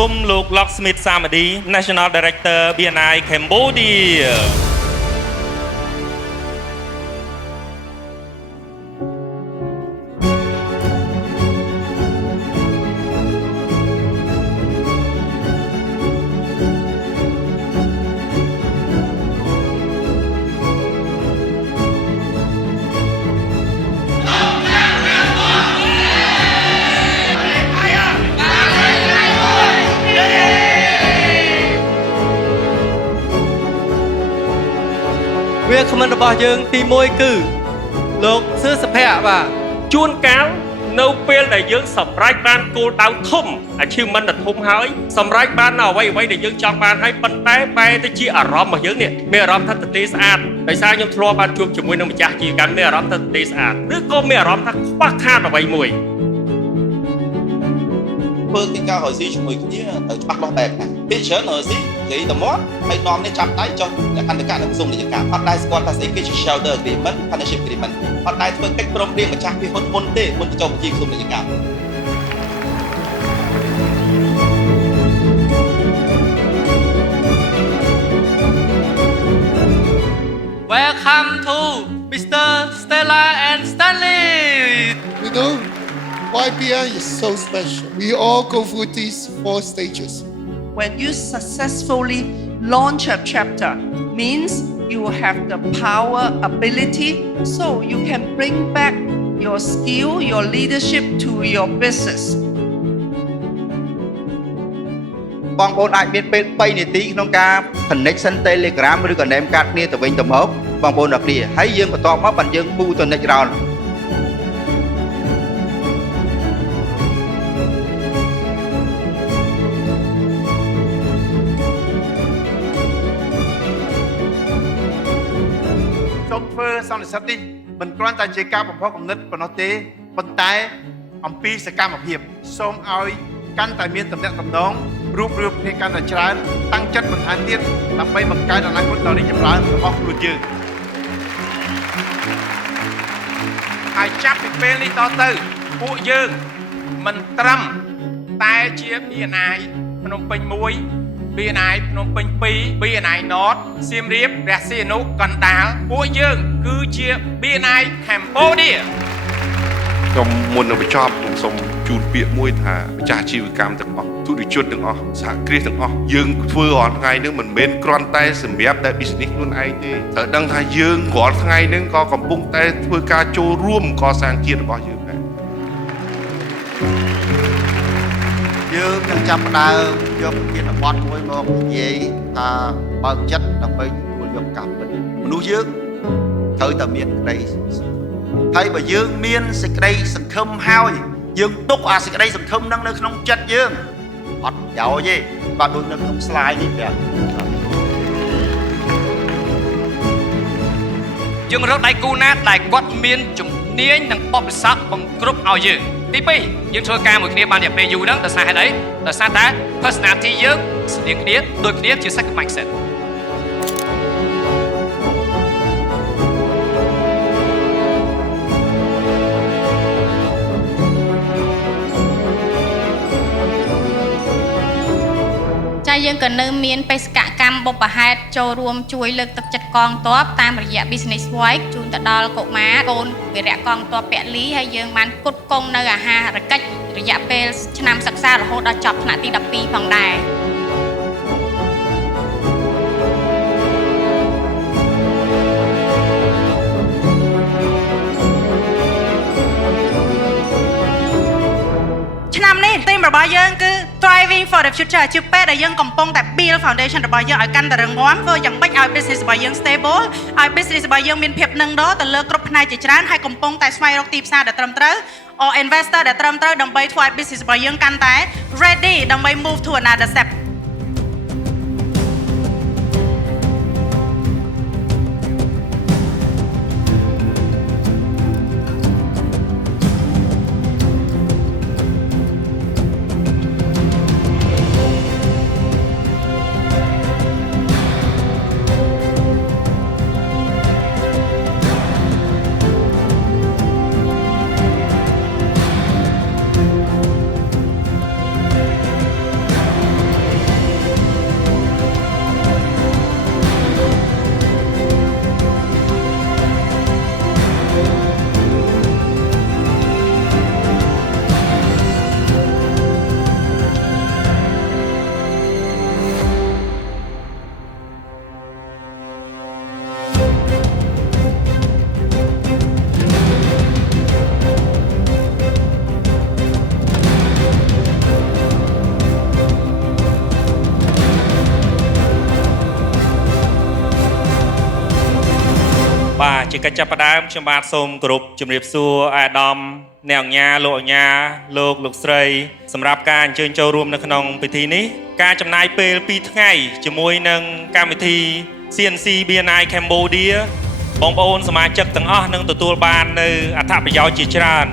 គុំលោក Locksmith Samadi National Director BNI Cambodiaវាគ្មិនរបស់យើងទី1គឺលោកសឿសុភ័ក្របាទជួនកាលនៅពេលដែលយើងសម្រេចបានគោលដៅធំ achievement ដ៏ធំហើយសម្រេចបាននៅអ្វីដែលយើងចង់បានហើយប៉ុន្តែបែរទៅជាអារម្មណ៍របស់យើងនេះមានអារម្មណ៍ថាទទេស្អាតដោយសារខ្ញុំធ្លាប់បានជួបជាមួយនឹងម្ចាស់អាជីវកម្មមានអារម្មណ៍ថាទទេស្អាតឬក៏មានអារម្មណ៍ថាខ្វះខាតអ្វីមួយធ្វើកិច្ចការរកស៊ីជាមួយគ្នាទៅច្បាស់លាស់បែបណាពីច្រើនរកស៊ីនិយាយទៅមកហើយនាំនេះចាប់ដៃចុះលក្ខន្តិកៈនៅក្រសួងពាណិជ្ជកម្មអត់ដែរស្គាល់ថាស្អីគេជា shareholder agreement partnership agreement អត់ដែរធ្វើកិច្ចព្រមព្រៀងម្ចាស់ពីហ៊ុនមុនទេមុនទៅចុះបញ្ជីក្រសួងពាណិជ្ជកម្ម Welcome to Mr. Stella and Stanley You know, YPI is so special. We all go through these 4 stages. When you successfully launch a chapter, means you have the power, ability, so you can bring back your skill, your leadership to your business. បងប្អូនអាចមានពេល3នាទីក្នុងការ connection Telegram ឬក៏ name card គ្នាទៅវិញទៅមកបងប្អូនអ្នកគ្នាហើយយើងបន្ទាប់មកបានយើង move to next round សូមធ្វើសន្និសីទនេះមិនគ្រាន់តែជាការបំផុសគំនិតប៉ុណ្ណោះទេប៉ុន្តែអំពីសកម្មភាពសូមឲ្យកាន់តែមានទំនាក់ទំនងរួបរวมគ្នាកាន់តែច្រើនតាំងចិត្តបន្ថែមទៀតដើម្បីបង្កើតអនាគតដ៏រីកចម្រើនរបស់ខ្លួនយើងហើយចាប់ពីពេលនេះតទៅពួកយើងមិនត្រឹមតែជា BNI ភ្នំពេញ1 BNI ភ្នំពេញ2 BNI North សៀមរាបព្រះសីហនុកណ្ដាលពួកយើងគឺជា BNI Cambodia ខ្ញុំមុននឹងបញ្ចប់ខ្ញុំសូមជូនពាក្យមួយថាម្ចាស់អាជីវកម្មទាំងអស់ទូតជនទាំងអស់សហគ្រាសទាំងអស់យើងធ្វើរាល់ថ្ងៃនេះមិនមែនគ្រាន់តែសម្រាប់តែ business ខ្លួនឯងទេត្រូវដឹងថាយើងរាល់ថ្ងៃនេះក៏កំពុងតែធ្វើការចូលរួមកសាងជាតិរបស់យើងដែរយើងនឹងចាប់ផ្ដើមយកប្រធានបទមួយមកនិយាយថាបើកចិត្តដើម្បីទទួលយកកម្មពិតមនុស្សយើងត្រូវតែមានក្តីហើយបើយើងមានសេចក្តីសង្ឃឹមហើយយើងទុកអាសេចក្តីសង្ឃឹមនឹងនៅក្នុងចិត្តយើងអត់ប្រយោជន៍ទេបាទដូចនៅក្នុង slide នេះប្រាប់យើងរកដៃគូណាដែលគាត់មានជំនាញនិងបទពិសោធន៍បង្គ្រប់ឲ្យយើងទី2យើងធ្វើការមួយគ្នាបានរយៈពេលយូរហ្នឹងដោយសារហេតុអីដោយសារតែ personality យើងស្តៀងគ្នាដូចគ្នាជា second mindsetយើងក៏នៅមានបេសកកម្មបុព្វហេតុចូលរួមជួយលើកទឹកចិត្តកងទ័ពតាមរយៈ Business Voice ជូនទៅដល់កុមារកូនវីរៈកងទ័ពពលីហើយយើងបានផ្គត់ផ្គង់នៅអាហារកិច្ចរយៈពេលឆ្នាំសិក្សារហូតដល់ចប់ថ្នាក់ទី12ផងដែរឆ្នាំនេះធីមរបស់យើងគឺ Thriving for the Future ជាពេលដែលយើងកំពុងតែ build foundation របស់យើងឲ្យកាន់តែរឹងមាំធ្វើយ៉ាងម៉េចឲ្យ business របស់យើង stable ឲ្យ business របស់យើងមានភាពនឹងដទៅលើគ្រប់ផ្នែកជាច្រើនហើយកំពុងតែស្វែងរកទីផ្សារដែលត្រឹមត្រូវ or investor ដែលត្រឹមត្រូវដើម្បីធ្វើឲ្យ business របស់យើងកាន់តែ ready ដើម្បី move to another step ជាកិច្ចចាប់ផ្ដើមខ្ញុំបាទសូមគោរពជំរាបសួរអាដាមអ្នកអញ្ញាលោកអញ្ញាលោកស្រីសម្រាប់ការអញ្ជើញចូលរួមនៅក្នុងពិធីនេះការចំណាយពេល2ថ្ងៃជាមួយនឹងកម្មវិធី CNC BNI Cambodia បងប្អូនសមាជិកទាំងអស់នឹងទទួលបាននៅអត្ថប្រយោជន៍ជាច្រើន